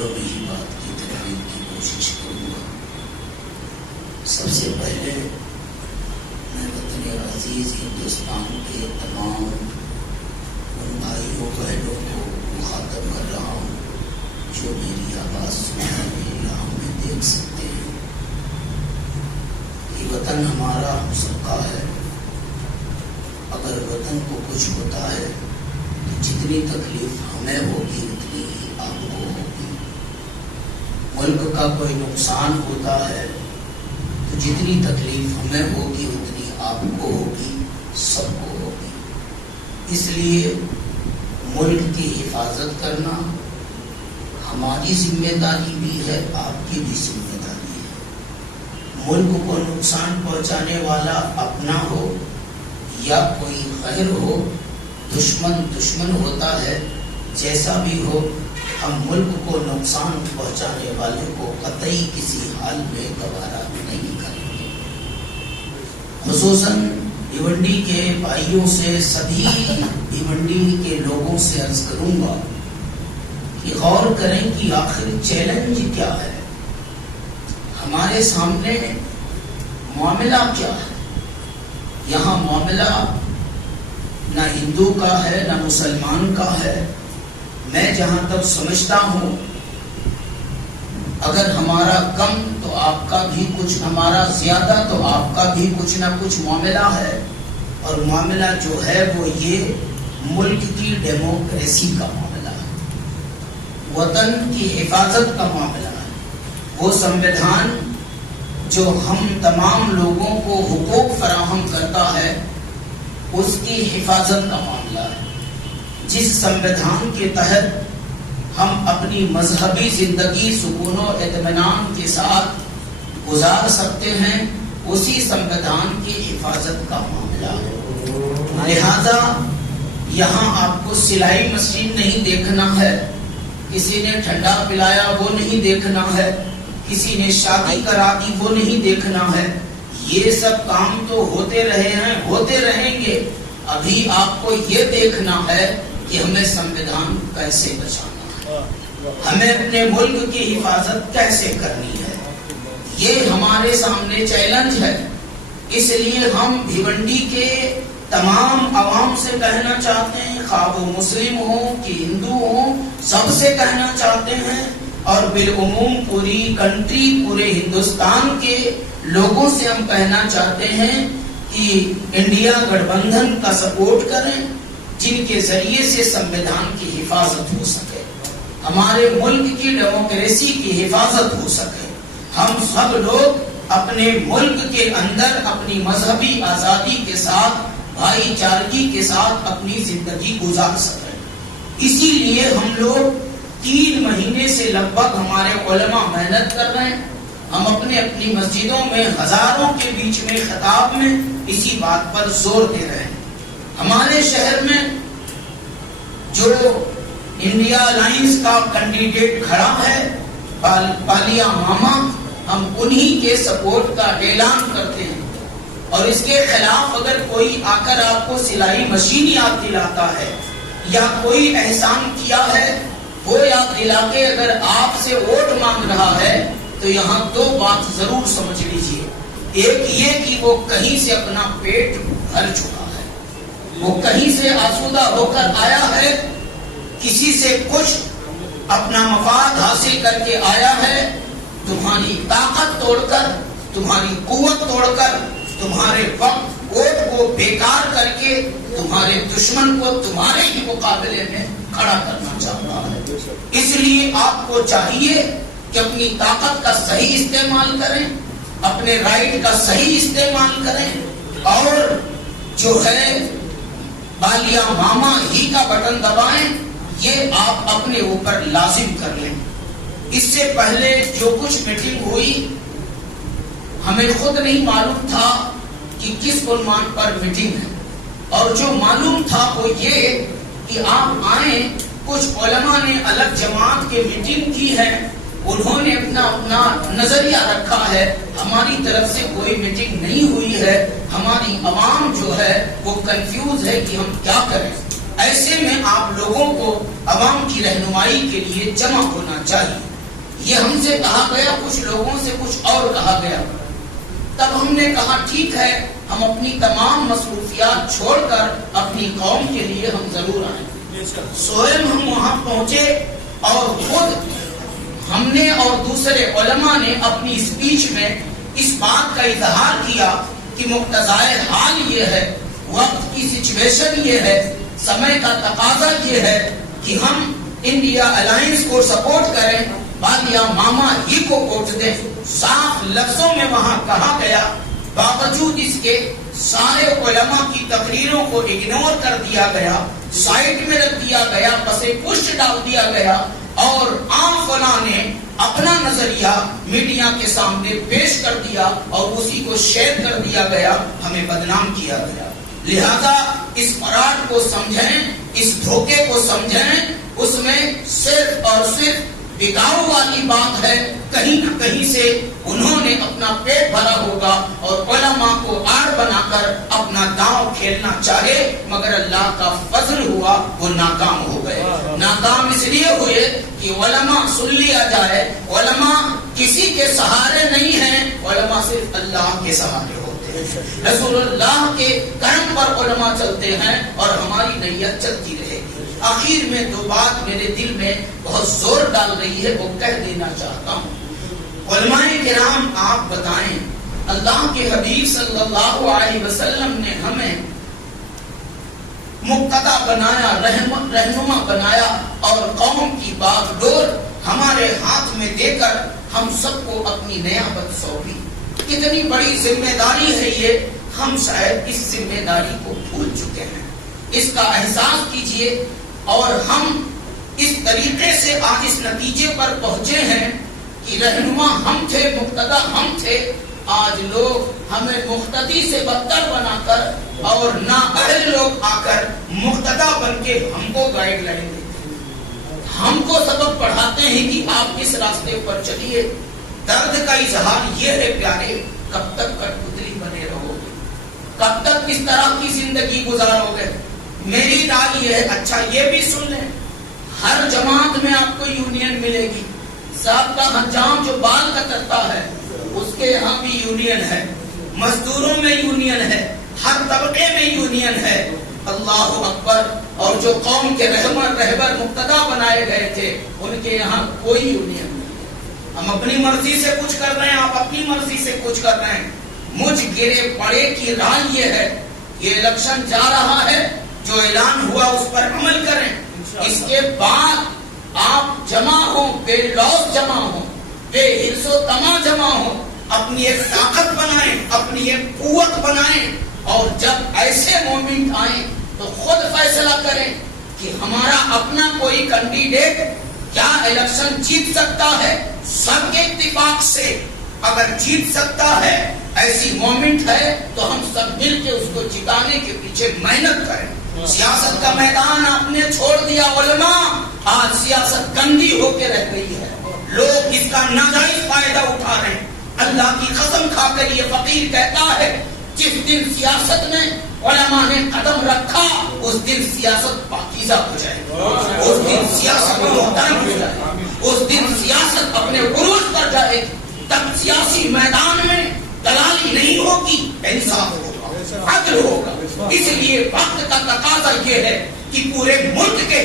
جو بھی بات کی تکمیل کی کوشش کروں گا۔ سب سے پہلے میں وطن عزیز ہندوستان کے تمام ان بھائیوں بہنوں کو مخاطب کر رہا ہوں جو میری آواز سننے میری آنکھ میں دیکھ سکتے ہیں۔ یہ وطن ہمارا مسقہ ہے۔ اگر وطن کو کچھ ہوتا ہے تو جتنی تکلیف ہمیں ہوگی اتنی ہی آپ کو ہوگی۔ ملک کا کوئی نقصان ہوتا ہے تو جتنی تکلیف ہمیں ہوگی اتنی آپ کو ہوگی، سب کو ہوگی۔ اس لیے ملک کی حفاظت کرنا ہماری ذمہ داری بھی ہے، آپ کی بھی ذمہ داری ہے۔ ملک کو نقصان پہنچانے والا اپنا ہو یا کوئی غیر ہو، دشمن ہوتا ہے، جیسا بھی ہو، ہم ملک کو نقصان پہنچانے والے کو قطعی کسی حال میں گوارا نہیں کریں گے۔ خصوصاً بھیونڈی کے بھائیوں سے، سبھی بھیونڈی کے لوگوں سے عرض کروں گا کہ غور کریں کہ آخر چیلنج کیا ہے، ہمارے سامنے معاملہ کیا ہے۔ یہاں معاملہ نہ ہندو کا ہے نہ مسلمان کا ہے۔ میں جہاں تک سمجھتا ہوں اگر ہمارا کم تو آپ کا بھی کچھ، ہمارا زیادہ تو آپ کا بھی کچھ نہ کچھ معاملہ ہے، اور معاملہ جو ہے وہ یہ ملک کی ڈیموکریسی کا معاملہ ہے، وطن کی حفاظت کا معاملہ ہے۔ وہ سنویدھان جو ہم تمام لوگوں کو حقوق فراہم کرتا ہے اس کی حفاظت کا معاملہ ہے۔ جس سنویدھان کے تحت ہم اپنی مذہبی زندگی سکون و اطمینان کے ساتھ گزار سکتے ہیں، اسی سنویدھان کی حفاظت کا معاملہ ہے۔ لہذا یہاں آپ کو سلائی مشین نہیں دیکھنا ہے، کسی نے ٹھنڈا پلایا وہ نہیں دیکھنا ہے، کسی نے شادی کرا دی وہ نہیں دیکھنا ہے۔ یہ سب کام تو ہوتے رہے ہیں، ہوتے رہیں گے۔ ابھی آپ کو یہ دیکھنا ہے کہ ہمیں سنویدھان کیسے بچانا ہے، ہمیں اپنے ملک کی حفاظت کیسے کرنی ہے، یہ ہمارے سامنے چیلنج ہے۔ اس لیے ہم بھیونڈی کے تمام عوام سے کہنا چاہتے ہیں، خواہ وہ مسلم ہوں کہ ہندو ہوں، سب سے کہنا چاہتے ہیں، اور بالعموم پوری کنٹری، پورے ہندوستان کے لوگوں سے ہم کہنا چاہتے ہیں کہ انڈیا گٹھ بندھن کا سپورٹ کریں، جن کے ذریعے سے سنویدھان کی حفاظت ہو سکے، ہمارے ملک کی ڈیموکریسی کی حفاظت ہو سکے، ہم سب لوگ اپنے ملک کے اندر اپنی مذہبی آزادی کے ساتھ، بھائی چارگی کے ساتھ اپنی زندگی گزار سکیں۔ اسی لیے ہم لوگ 3 مہینے سے لگ بھگ ہمارے علماء محنت کر رہے ہیں۔ ہم اپنی مسجدوں میں ہزاروں کے بیچ میں خطاب میں اسی بات پر زور دے رہے ہیں۔ ہمارے شہر میں جو انڈیا الائنس کا کینڈیڈیٹ کھڑا ہے بالیہ ماما، ہم انہی کے سپورٹ کا اعلان کرتے ہیں، اور اس کے خلاف اگر کوئی آ کر آپ کو سلائی مشین یاد دلاتا ہے یا کوئی احسان کیا ہے وہ یاد دلا کے اگر آپ سے ووٹ مانگ رہا ہے تو یہاں 2 بات ضرور سمجھ لیجئے۔ ایک یہ کہ وہ کہیں سے اپنا پیٹ بھر چکا ہے، وہ کہیں سے آسودہ ہو کر آیا ہے، کسی سے کچھ اپنا مفاد حاصل کر کے آیا ہے، تمہاری طاقت توڑ کر، تمہاری قوت توڑ کر، تمہارے وقت ووٹ کو بیکار کر کے تمہارے دشمن کو تمہارے ہی مقابلے میں کھڑا کرنا چاہتا ہے۔ اس لیے آپ کو چاہیے کہ اپنی طاقت کا صحیح استعمال کریں، اپنے رائٹ کا صحیح استعمال کریں، اور جو ہے بالیہ ماما ہی کا بٹن دبائیں، یہ آپ اپنے اوپر لازم کر لیں۔ اس سے پہلے جو کچھ میٹنگ ہوئی ہمیں خود نہیں معلوم تھا کہ کس عنوان پر میٹنگ ہے، اور جو معلوم تھا وہ یہ کہ آپ آئیں، کچھ علماء نے الگ جماعت کے میٹنگ کی ہے، انہوں نے اپنا نظریہ رکھا ہے، ہماری طرف سے کوئی میٹنگ نہیں ہوئی ہے، ہماری عوام جو ہے وہ کنفیوز ہے کہ ہم کیا کریں۔ ایسے میں آپ لوگوں کو عوام کی رہنمائی کے لیے جمع ہونا چاہیے۔ یہ ہم سے کہا گیا، کچھ لوگوں سے کچھ اور کہا گیا۔ تب ہم نے کہا ٹھیک ہے، ہم اپنی تمام مصروفیات چھوڑ کر اپنی قوم کے لیے ہم ضرور آئیں۔ سوئم ہم وہاں پہنچے اور خود ہم نے اور دوسرے علماء نے اپنی اسپیچ میں اس بات کا اظہار کیا کہ مقتضائے حال یہ ہے، وقت کی سچویشن یہ ہے، سمے کا تقاضا یہ ہے کہ ہم انڈیا الائنس کو سپورٹ کریں، یا ماما ہی کو ووٹ دیں۔ صاف لفظوں میں وہاں کہا گیا، باوجود اس کے سارے علماء کی تقریروں کو اگنور کر دیا گیا، سائٹ میں رکھ دیا گیا، پسے پشت ڈال دیا گیا، اور عام فلاں نے اپنا نظریہ میڈیا کے سامنے پیش کر دیا اور اسی کو شیئر کر دیا گیا، ہمیں بدنام کیا گیا۔ لہذا اس فراڈ کو سمجھیں، اس دھوکے کو سمجھیں، اس میں صرف اور صرف بگاؤ والی بات ہے، کہیں نہ کہیں سے انہوں نے اپنا پیٹ بھرا ہوگا اور علماء کو آڑ بنا کر اپنا داؤ کھیلنا چاہے، مگر اللہ کا فضل ہوا وہ ناکام ہو گئے۔ ناکام اس لیے ہوئے کہ علماء سن لیا جائے، علماء کسی کے سہارے نہیں ہیں، علماء صرف اللہ کے سہارے ہوتے ہیں، رسول اللہ کے کرم پر علماء چلتے ہیں اور ہماری نیت چلتی رہے گی۔ آخر میں دو بات میرے دل میں بہت زور ڈال رہی ہے، وہ کہہ دینا چاہتا ہوں۔ علماء کرام آپ بتائیں، اللہ کے حبیب صلی اللہ علیہ وسلم نے ہمیں مقتدا بنایا، رہنما بنایا اور قوم کی باغ ڈور ہمارے ہاتھ میں دے کر ہم سب کو اپنی نیابت سونپی۔ کتنی بڑی ذمہ داری ہے یہ، ہم شاید اس ذمہ داری کو بھول چکے ہیں۔ اس کا احساس کیجئے، اور ہم اس طریقے سے آج اس نتیجے پر پہنچے ہیں کہ رہنما ہم تھے، مقتدا ہم تھے، آج لوگ ہمیں مقتدی سے بدتر بنا کر اور نااہل لوگ آ کر مقتدا بن کے ہم کو گائیڈ لائن دیتے ہیں، ہم کو سبق پڑھاتے ہیں کہ آپ اس راستے پر چلیے۔ درد کا اظہار یہ ہے پیارے، کب تک کٹپتلی بنے رہو گے، کب تک اس طرح کی زندگی گزارو گے؟ میری رائے یہ ہے، اچھا یہ بھی سن لیں، ہر جماعت میں آپ کو یونین ملے گی، صاحب کا حجام جو بال کترتا ہے اس کے یہاں بھی یونین ہے، مزدوروں میں یونین ہے، ہر طبقے میں یونین ہے۔ اللہ اکبر۔ اور جو قوم کے رہبر مقتدا بنائے گئے تھے ان کے یہاں کوئی یونین نہیں، ہم اپنی مرضی سے کچھ کر رہے ہیں، آپ اپنی مرضی سے کچھ کر رہے ہیں۔ مجھ گرے پڑے کی رائے یہ ہے، یہ الیکشن جا رہا ہے، جو اعلان ہوا اس پر عمل کریں، اس کے بعد آپ جمع ہوں، بے لوث جمع ہوں، بے حرص و طمع جمع ہوں، اپنی ایک طاقت بنائیں، اپنی ایک قوت بنائیں، اور جب ایسے مومنٹ آئیں تو خود فیصلہ کریں کہ ہمارا اپنا کوئی کینڈیڈیٹ کیا الیکشن جیت سکتا ہے۔ سب کے اتفاق سے اگر جیت سکتا ہے، ایسی مومنٹ ہے تو ہم سب مل کے اس کو جتانے کے پیچھے محنت کریں۔ سیاست کا میدان آپ نے چھوڑ دیا علماء، آج سیاست گندی ہو کے رہ گئی ہے، لوگ اس کا ناجائز فائدہ اٹھا رہے ہیں۔ اللہ کی قسم کھا کر یہ فقیر کہتا ہے، جس دن سیاست میں علماء نے قدم رکھا اس دن سیاست پاکیزہ ہو جائے گی، اس دن سیاست محترم ہو جائے گی، اس دن سیاست اپنے عروج پر جائے گی۔ تب سیاسی میدان میں دلالی نہیں ہوگی، انصاف ہوگا، عدل ہوگا۔ اس لیے وقت کا تقاضا یہ ہے کہ پورے ملک کے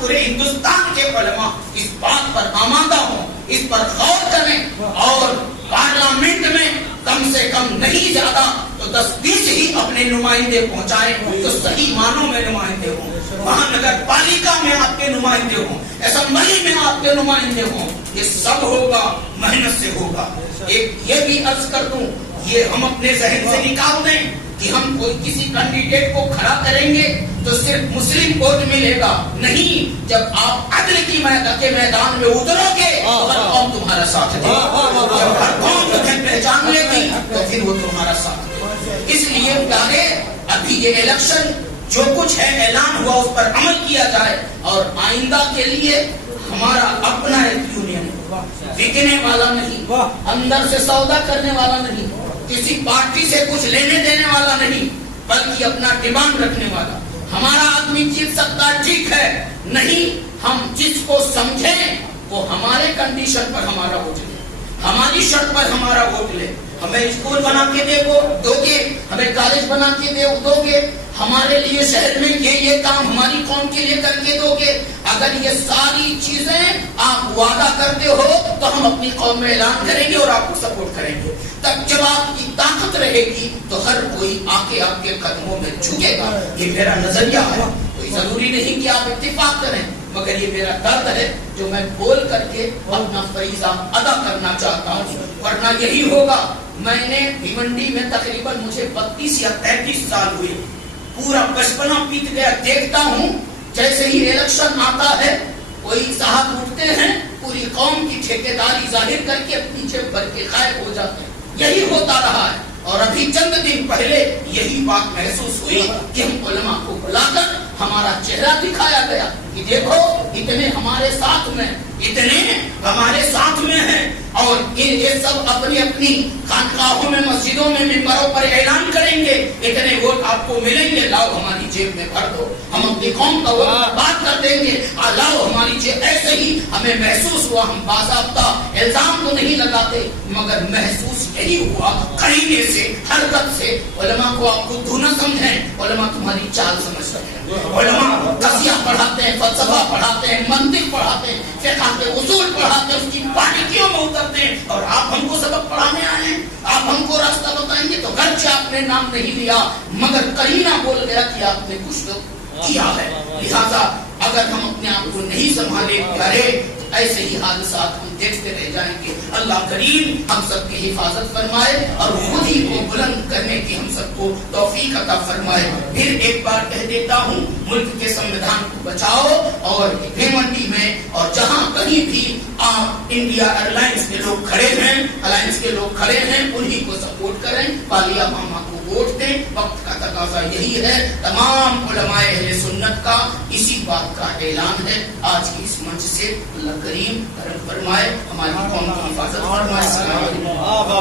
پورے ہندوستان کے علماء اس بات پر آمادہ ہوں، اس پر غور کریں، اور پارلیمنٹ میں کم سے کم نہیں زیادہ تو 10-20 ہی اپنے نمائندے پہنچائیں تو صحیح معنوں میں نمائندے ہوں، وہاں نگر پالیکا میں آپ کے نمائندے ہوں، اسمبلی میں آپ کے نمائندے ہوں۔ یہ سب ہوگا، محنت سے ہوگا۔ ایک یہ بھی عرض کر دوں، یہ ہم اپنے ذہن سے نکال دیں کہ ہم کوئی کسی کینڈیڈیٹ کو کھڑا کریں گے تو صرف مسلم ووٹ ملے گا، نہیں۔ جب آپ عدل کے میدان میں اترو گے تو ہر قوم تمہارا ساتھ دے گی، جب ہر قوم تمہیں پہچان لے گی تو پھر وہ تمہارا ساتھ دے گی۔ اس لیے پیارے، ابھی یہ الیکشن جو کچھ ہے اعلان ہوا اس پر عمل کیا جائے، اور آئندہ کے لیے ہمارا اپنا ایک یونین بکنے والا نہیں، اندر سے سودا کرنے والا نہیں، کسی پارٹی سے کچھ لینے دینے والا نہیں، بلکہ اپنا ڈیمانڈ رکھنے والا۔ ہمارا آدمی جیت سکتا ٹھیک ہے، نہیں، ہم جس کو سمجھیں وہ ہمارے کنڈیشن پر ہمارا ووٹ لے، ہماری شرط پر ہمارا ووٹ لے. ہمیں اسکول بنا کے دو گے، ہمیں کالج بنا کے دو گے، ہمارے لیے شہر میں یہ کام ہماری قوم کے لیے کر کے دو گے. اگر یہ ساری چیزیں آپ وعدہ کرتے ہو تو ہم اپنی قوم میں اعلان کریں گے اور آپ کو سپورٹ کریں گے. تب جب آپ کی طاقت رہے گی تو ہر کوئی آ کے آپ کے قدموں میں جھکے گا. یہ میرا نظریہ ہے. کوئی ضروری نہیں کہ آپ اتفاق کریں، مگر یہ میرا درد ہے جو میں بول کر کے اپنا فریضہ ادا کرنا چاہتا ہوں. ورنہ یہی ہوگا. میں نے بھیونڈی میں تقریباً مجھے 32 یا 33 سال ہوئے، پورا بچپنا بیت گیا. دیکھتا ہوں جیسے ہی الیکشن آتا ہے کوئی صاحب اٹھتے ہیں، پوری قوم کی ٹھیکیداری ظاہر کر کے پیچھے بھر کے غائب ہو جاتے ہیں. یہی ہوتا رہا ہے. اور ابھی چند دن پہلے یہی بات محسوس ہوئی کہ ہم علماء کو بلا کر ہمارا چہرہ دکھایا گیا کہ دیکھو اتنے ہمارے ساتھ میں، اتنے ہمارے ساتھ میں ہیں. اور یہ سب اپنی اپنی خانقاہوں میں، مسجدوں میں، ممبروں پر اعلان کریں گے اتنے ووٹ آپ کو ملیں گے، لاؤ ہماری جیب میں بھر دو، ہم اپنی قوم کا ووٹ بات کر دیں گے، لاؤ ہماری جیب. ایسے ہی ہمیں محسوس ہوا. ہم باضابطہ الزام تو نہیں لگاتے، مگر محسوس یہی ہوا قرینے سے، حرکت سے. علماء کو آپ کو نہ سمجھیں، علماء تمہاری چال سمجھ سکتے ہیں. علماء قضیہ پڑھاتے ہیں، فلسفہ پڑھاتے ہیں، منطق پڑھاتے ہیں، فقہ کے اصول پڑھاتے ہیں، اس کی باریکیوں میں اترتے ہیں. اور آپ ہم کو سبق پڑھانے آئے ہیں، آپ ہم کو راستہ بتائیں گے. تو گرچہ آپ نے نام نہیں لیا مگر قرینہ بول گیا کہ آپ نے کچھ تو کیا ہے. لہذا اگر ہم اپنے آپ کو نہیں سنبھالے پیارے، ایسے ہی حادثات ہم دیکھتے رہ جائیں گے. اللہ کریم ہم سب کی حفاظت فرمائے اور خود ہی کو بلند کرنے کی ہم سب کو توفیق عطا فرمائے. پھر ایک بار کہہ دیتا ہوں، ملک کے سنویدھان کو بچاؤ. اور بھیونڈی میں اور جہاں کہیں بھی آپ انڈیا الائنس کے لوگ کھڑے ہیں، الائنس کے لوگ کھڑے ہیں، انہی کو سپورٹ کریں. والیہ ماما کو ووٹ دیں. وقت کا تقاضا یہی ہے. تمام علماء اہل سنت کا اسی بات کا اعلان ہے. آج کی اس منچ سے اللہ کریم کرم فرمائے، ہماری قوم کی حفاظت فرمائے. السلام علیکم.